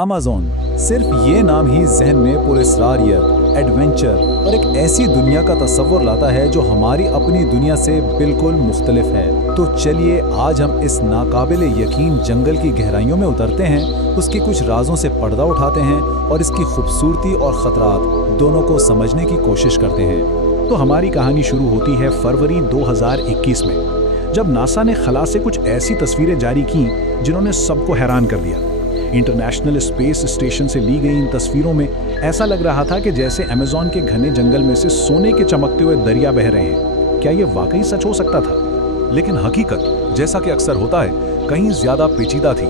Amazon, सिर्फ ये नाम ही जहन में पुरस्कारियत, एडवेंचर और एक ऐसी दुनिया का तस्वर लाता है जो हमारी अपनी दुनिया से बिल्कुल मुख्तलिफ है। तो चलिए आज हम इस नाकाबिले यकीन जंगल की गहराइयों में उतरते हैं, उसके कुछ राजों से पर्दा उठाते हैं और इसकी खूबसूरती और खतरात दोनों को समझने की कोशिश करते हैं। तो हमारी कहानी शुरू होती है फरवरी 2021 में, जब नासा ने खला से कुछ ऐसी तस्वीरें जारी की जिन्होंने सबको हैरान कर दिया। इंटरनेशनल स्पेस स्टेशन से ली गई इन तस्वीरों में ऐसा लग रहा था कि जैसे अमेज़न के घने जंगल में से सोने के चमकते हुए दरिया बह रहे हैं। क्या ये वाकई सच हो सकता था? लेकिन हकीकत, जैसा कि अक्सर होता है, कहीं ज्यादा पेचीदा थी।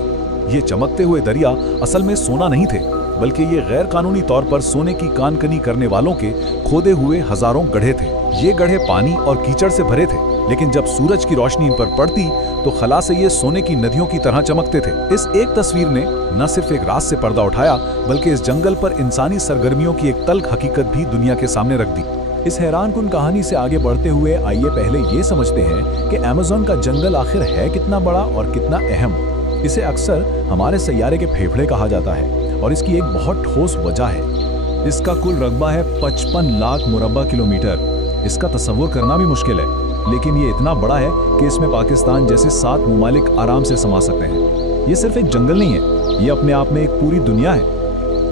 ये चमकते हुए दरिया असल में सोना नहीं थे, बल्कि ये गैर कानूनी तौर पर सोने की कानकनी करने वालों के खोदे हुए हजारों गड्ढे थे। ये गड्ढे पानी और कीचड़ से भरे थे, लेकिन जब सूरज की रोशनी इन पर पड़ती तो खला से ये सोने की नदियों की तरह चमकते थे। इस एक तस्वीर ने न सिर्फ एक राज से पर्दा उठाया, बल्कि इस जंगल पर इंसानी सरगर्मियों की एक तल्ख हकीकत भी दुनिया के सामने रख दी। इस हैरानकुन कहानी से आगे बढ़ते हुए आइए पहले ये समझते हैं कि अमेज़न का जंगल आखिर है कितना बड़ा और कितना अहम। इसे अक्सर हमारे सैयारे के फेफड़े कहा जाता है और इसकी एक बहुत ठोस वजह है। इसका कुल रकबा है 55 लाख मुरब्बा किलोमीटर। इसका तस्वुर करना भी मुश्किल है, लेकिन ये इतना बड़ा है कि इसमें पाकिस्तान जैसे 7 ममालिक आराम से समा सकते हैं। ये सिर्फ एक जंगल नहीं है, ये अपने आप में एक पूरी दुनिया है।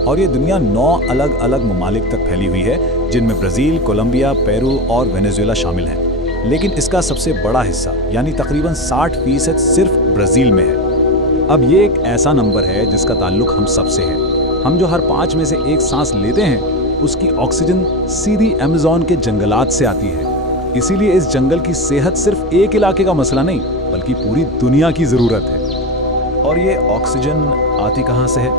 और ये दुनिया 9 अलग अलग ममालिक तक फैली हुई है, जिनमें ब्राजील, कोलंबिया, पेरू और वेनेजुएला शामिल हैं। लेकिन इसका सबसे बड़ा हिस्सा यानी तकरीबन 60% सिर्फ ब्राजील में है। अब ये एक ऐसा नंबर है जिसका ताल्लुक हम सबसे है। हम जो हर 5 में से एक सांस लेते हैं, उसकी ऑक्सीजन सीधी अमेज़न के जंगलात से आती है। इसीलिए इस जंगल की सेहत सिर्फ एक इलाके का मसला नहीं, बल्कि पूरी दुनिया की जरूरत है। और ये ऑक्सीजन आती कहाँ से है?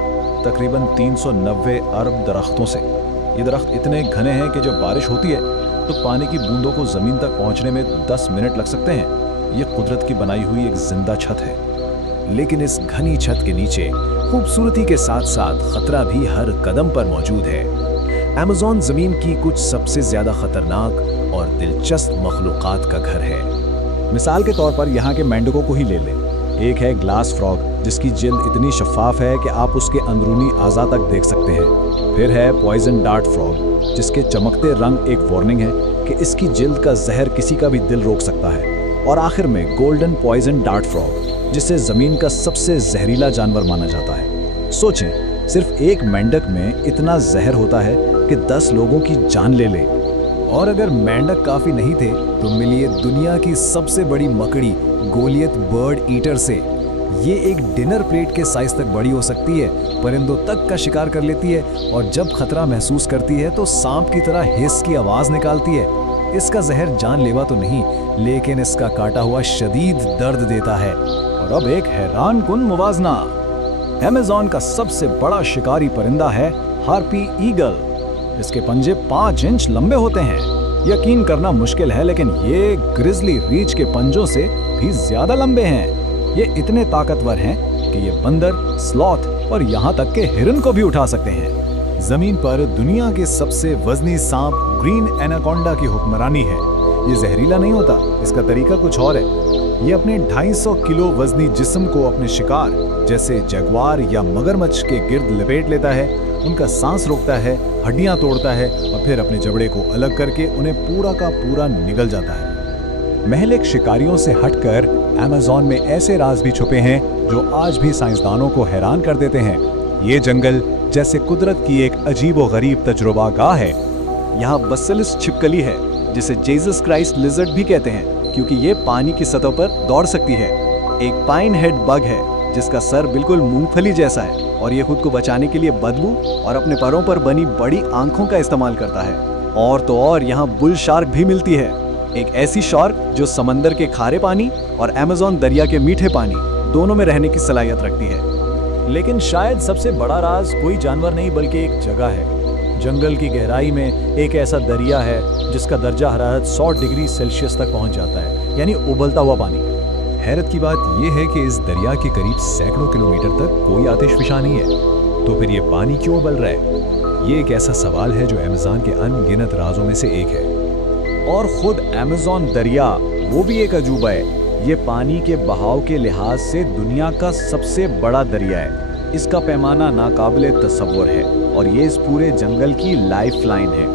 तकरीबन 390 अरब दरख्तों से। ये दरख्त इतने घने हैं कि जब बारिश होती है तो पानी की बूंदों को जमीन तक पहुंचने में 10 मिनट लग सकते हैं। ये कुदरत की बनाई हुई एक जिंदा छत है। लेकिन इस घनी छत के नीचे खूबसूरती के साथ साथ खतरा भी हर कदम पर मौजूद है। अमेज़न जमीन की कुछ सबसे ज्यादा खतरनाक और दिलचस्प मखलूकात का घर है। मिसाल के तौर पर यहाँ के मेंढकों को ही ले लें। एक है ग्लास फ्रॉग, जिसकी जिल्द इतनी शफाफ है कि आप उसके अंदरूनी आज़ा तक देख सकते हैं। फिर है पॉइजन डार्ट फ्रॉग, जिसके चमकते रंग एक वार्निंग है कि इसकी जिल्द का जहर किसी का भी दिल रोक सकता है। और आखिर में गोल्डन पॉइजन डार्ट फ्रॉग, जिसे जमीन का सबसे जहरीला जानवर माना जाता है। सोचें, सिर्फ एक मेंढक में इतना जहर होता है कि 10 लोगों की जान ले ले। और अगर मेंढक काफी नहीं थे तो मिलिए दुनिया की सबसे बड़ी मकड़ी गोलियत बर्ड ईटर से। ये एक डिनर प्लेट के साइज तक बड़ी हो सकती है, परिंदों तक का शिकार कर लेती है और जब खतरा महसूस करती है तो सांप की तरह हिस की आवाज निकालती है। इसका जहर जानलेवा तो नहीं, लेकिन इसका काटा हुआ शदीद दर्द देता है। और अब एक हैरानकुन मुवाजना। अमेज़न का सबसे बड़ा शिकारी परिंदा है हार्पी ईगल। इसके पंजे 5 इंच लंबे होते हैं। यकीन करना मुश्किल है, लेकिन ये ग्रिजली रीच के पंजों से भी ज्यादा लंबे हैं। ये इतने ताकतवर हैं कि ये बंदर, स्लॉथ और यहाँ तक के हिरन को भी उठा सकते हैं। जमीन पर दुनिया के सबसे वजनी सांप ग्रीन एनाकोंडा की हुक्मरानी है। ये जहरीला नहीं होता, इसका तरीका कुछ और है। ये अपने 250 किलो वजनी जिस्म को अपने शिकार जैसे जगुआर या मगरमच्छ के गिर्द लपेट लेता है, उनका सांस रोकता है, हड्डियां तोड़ता है और फिर अपने जबड़े को अलग करके उन्हें पूरा का पूरा निगल जाता है। महलिक शिकारियों से हटकर अमेज़न में ऐसे राज भी छुपे हैं जो आज भी साइंसदानों को हैरान कर देते हैं। ये जंगल जैसे कुदरत की एक अजीब व गरीब तजुर्बा गाह है। यहाँ बसिलस छिपकली है, जिसे जीसस क्राइस्ट लिजर्ड भी कहते हैं, क्योंकि ये पानी की सतह पर दौड़ सकती है। एक पाइन हेड बग है, जिसका सर बिल्कुल मूंगफली जैसा है और ये खुद को बचाने के लिए बदबू और अपने पैरों पर बनी बड़ी आंखों का इस्तेमाल करता है। और तो और यहाँ बुल शार्क भी मिलती है, एक ऐसी शार्क जो समंदर के खारे पानी और अमेज़न दरिया के मीठे पानी दोनों में रहने की सलाहियत रखती है। लेकिन शायद सबसे बड़ा राज कोई जानवर नहीं, बल्कि एक जगह है। जंगल की गहराई में एक ऐसा दरिया है जिसका दर्जा हरारत 100 डिग्री सेल्सियस तक पहुंच जाता है, यानी उबलता हुआ पानी। हैरत की बात यह है कि इस दरिया के करीब सैकड़ों किलोमीटर तक कोई आतिशफिशा नहीं है। तो फिर ये पानी क्यों उबल रहा है? ये एक ऐसा सवाल है जो अमेज़न के अनगिनत राजों में से एक है। और खुद अमेज़न दरिया वो भी एक अजूबा है। ये पानी के बहाव के लिहाज से दुनिया का सबसे बड़ा दरिया है। इसका पैमाना नाकाबिले तसव्वुर है और ये इस पूरे जंगल की लाइफलाइन है।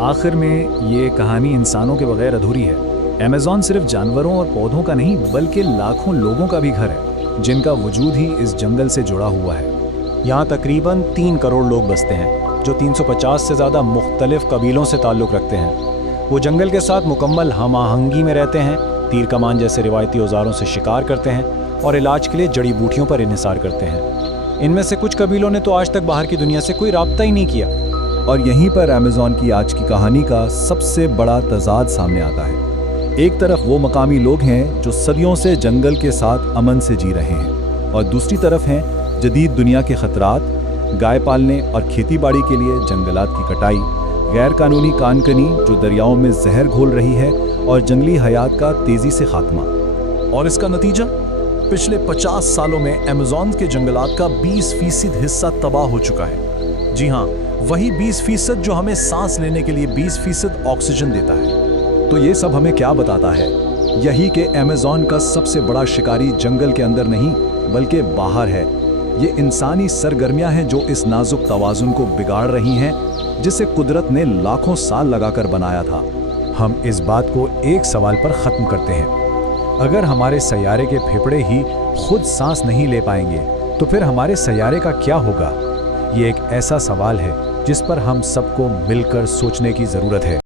आखिर में ये कहानी इंसानों के बगैर अधूरी है। अमेज़न सिर्फ जानवरों और पौधों का नहीं बल्कि लाखों लोगों का भी घर है जिनका वजूद ही इस जंगल से जुड़ा हुआ है। यहाँ तकरीबन 3 करोड़ लोग बसते हैं जो 350 से ज़्यादा मुख्तलिफ कबीलों से ताल्लुक़ रखते हैं। वो जंगल के साथ मुकम्मल हम आहंगी में रहते हैं, तीर कमान जैसे रिवायती औजारों से शिकार करते हैं और इलाज के लिए जड़ी बूटियों पर इन्हिसार करते हैं। इनमें से कुछ कबीलों ने तो आज तक बाहर की दुनिया से कोई राब्ता ही नहीं किया। और यहीं पर अमेज़न की आज की कहानी का सबसे बड़ा तजाद सामने आता है। एक तरफ वो मकामी लोग हैं जो सदियों से जंगल के साथ अमन से जी रहे हैं और दूसरी तरफ हैं जदीद दुनिया के खतरात, गाय पालने और खेतीबाड़ी के लिए जंगलात की कटाई, गैर कानूनी कानकनी जो दरियाओं में जहर घोल रही है और जंगली हयात का तेजी से खात्मा। और इसका नतीजा पिछले 50 सालों में अमेज़न के जंगलात का 20% हिस्सा तबाह हो चुका है। जी हाँ, वही 20% जो हमें सांस लेने के लिए 20% ऑक्सीजन देता है। तो ये सब हमें क्या बताता है? यही कि अमेज़न का सबसे बड़ा शिकारी जंगल के अंदर नहीं बल्कि बाहर है। ये इंसानी सरगर्मियां हैं जो इस नाजुक तवाज़ुन को बिगाड़ रही हैं जिसे कुदरत ने लाखों साल लगाकर बनाया था। हम इस बात को एक सवाल पर ख़त्म करते हैं। अगर हमारे सैयारे के फेफड़े ही खुद सांस नहीं ले पाएंगे तो फिर हमारे सैयारे का क्या होगा? ये एक ऐसा सवाल है जिस पर हम सबको मिलकर सोचने की ज़रूरत है।